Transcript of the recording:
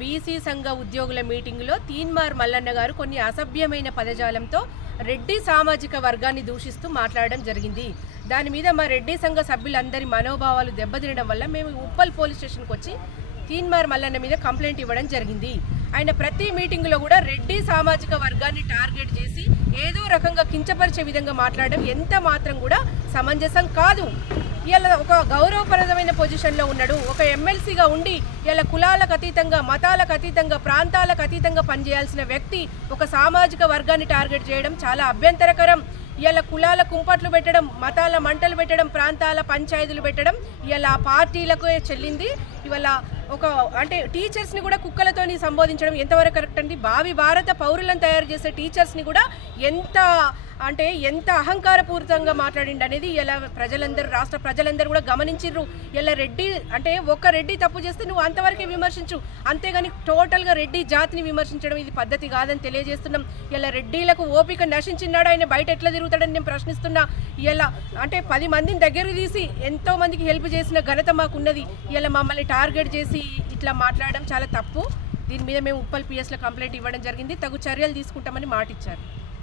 BC సంఘ ఉద్యోగుల మీటింగులో తీన్మార్ మల్లన్న గారు కొన్ని అసభ్యమైన పదజాలంతో రెడ్డి సామాజిక వర్గాన్ని దూషిస్తూ మాట్లాడడం జరిగింది. దాని మీద మా రెడ్డి సంఘ సభ్యులందరి మనోభావాలు దెబ్బతినడం వల్ల మేము ఉప్పల్ పోలీస్ స్టేషన్కి వచ్చి తీన్మార్ మల్లన్న మీద కంప్లైంట్ ఇవ్వడం జరిగింది. ఆయన ప్రతి మీటింగులో కూడా రెడ్డి సామాజిక వర్గాన్ని టార్గెట్ చేసి ఏదో రకంగా కించపరిచే విధంగా మాట్లాడడం ఎంత మాత్రం కూడా సమంజసం కాదు. ఇలా ఒక గౌరవప్రదమైన పొజిషన్లో ఉన్నాడు. ఒక ఎమ్మెల్సీగా ఉండి ఇలా కులాలకు అతీతంగా మతాలకు అతీతంగా ప్రాంతాలకు అతీతంగా పనిచేయాల్సిన వ్యక్తి ఒక సామాజిక వర్గాన్ని టార్గెట్ చేయడం చాలా అభ్యంతరకరం. ఇలా కులాల కుంపట్లు పెట్టడం మతాల మంటలు పెట్టడం ప్రాంతాల పంచాయతీలు పెట్టడం ఇలా పార్టీలకు చెల్లింది. ఇవాళ ఒక అంటే టీచర్స్ని కూడా కుక్కలతోని సంబోధించడం ఎంతవరకు కరెక్ట్ అండి? భావి భారత పౌరులను తయారు చేసే టీచర్స్ని కూడా ఎంత అంటే ఎంత అహంకారపూరితంగా మాట్లాడిండు అనేది ఇలా ప్రజలందరూ రాష్ట్ర ప్రజలందరూ కూడా గమనించిర్రు. ఇలా రెడ్డి అంటే ఒక్క రెడ్డి తప్పు చేస్తే నువ్వు అంతవరకే విమర్శించు. అంతేగాని టోటల్గా రెడ్డి జాతిని విమర్శించడం ఇది పద్ధతి కాదని తెలియజేస్తున్నాం. ఇలా రెడ్డిలకు ఓపిక నశించినాడు ఆయన బయట ఎట్లా తిరుగుతాడని నేను ప్రశ్నిస్తున్నా. ఇలా అంటే పది మందిని దగ్గరకు తీసి ఎంతో మందికి హెల్ప్ చేసిన ఘనత మాకున్నది. ఇలా మమ్మల్ని టార్గెట్ చేసి ఇట్లా మాట్లాడడం చాలా తప్పు. దీని మీద మేము ఉప్పల్ పిఎస్లో కంప్లైంట్ ఇవ్వడం జరిగింది. తగు చర్యలు తీసుకుంటామని మాటిచ్చారు.